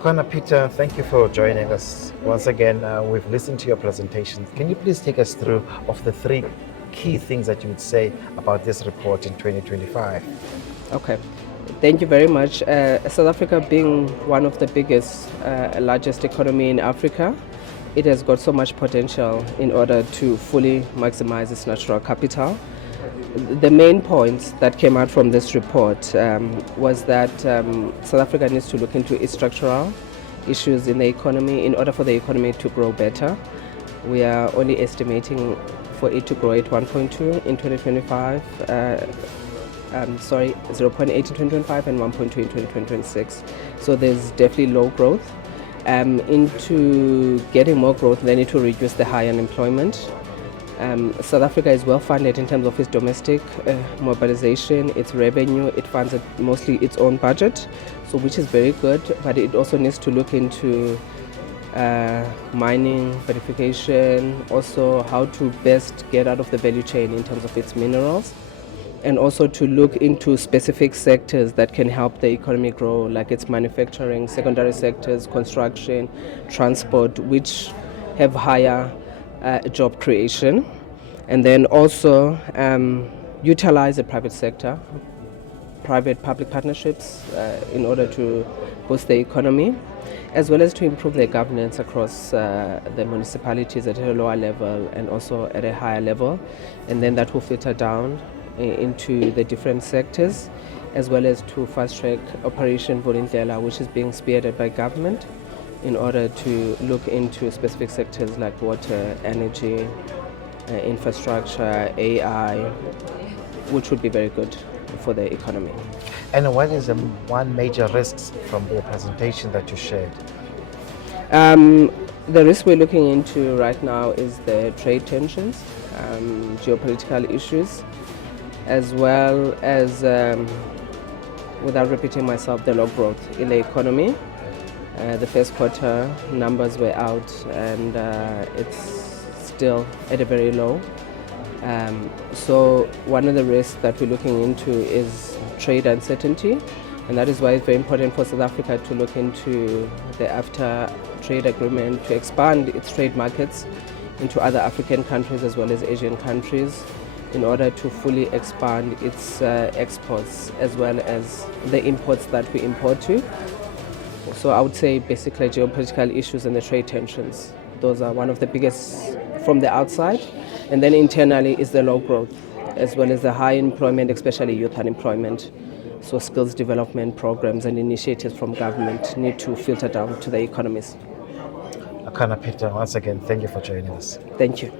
Akhona Peter, thank you for joining us. Once again, we've listened to your presentation. Can you please take us through of the three key things that you would say about this report in 2025? Okay. Thank you very much. South Africa being one of the biggest, largest economy in Africa, it has got so much potential in order to fully maximize its natural capital. The main points that came out from this report was that South Africa needs to look into its structural issues in the economy in order for the economy to grow better. We are only estimating for it to grow at 1.2 in 2025, 0.8 in 2025 and 1.2 in 2026. So there's definitely low growth. Into getting more growth, they need to reduce the high unemployment. South Africa is well funded in terms of its domestic mobilization, its revenue. It funds mostly its own budget, so which is very good, but it also needs to look into mining, beneficiation, also how to best get out of the value chain in terms of its minerals, and also to look into specific sectors that can help the economy grow, like its manufacturing, secondary sectors, construction, transport, which have higher job creation, and then also utilize the private sector, private-public partnerships in order to boost the economy, as well as to improve the governance across the municipalities at a lower level and also at a higher level, and then that will filter down into the different sectors, as well as to fast-track Operation Vulindlela, which is being spearheaded by government, in order to look into specific sectors like water, energy, infrastructure, AI, which would be very good for the economy. And what is the one major risk from the presentation that you shared? The risk we're looking into right now is the trade tensions, geopolitical issues, as well as, without repeating myself, the low growth in the economy. The first quarter numbers were out and it's still at a very low. So one of the risks that we're looking into is trade uncertainty, and that is why it's very important for South Africa to look into the AfTA trade agreement to expand its trade markets into other African countries as well as Asian countries in order to fully expand its exports as well as the imports that we import to. So I would say basically geopolitical issues and the trade tensions. Those are one of the biggest from the outside. And then internally is the low growth, as well as the high employment, especially youth unemployment. So skills development programs and initiatives from government need to filter down to the economies. Akhona Peter, once again, thank you for joining us. Thank you.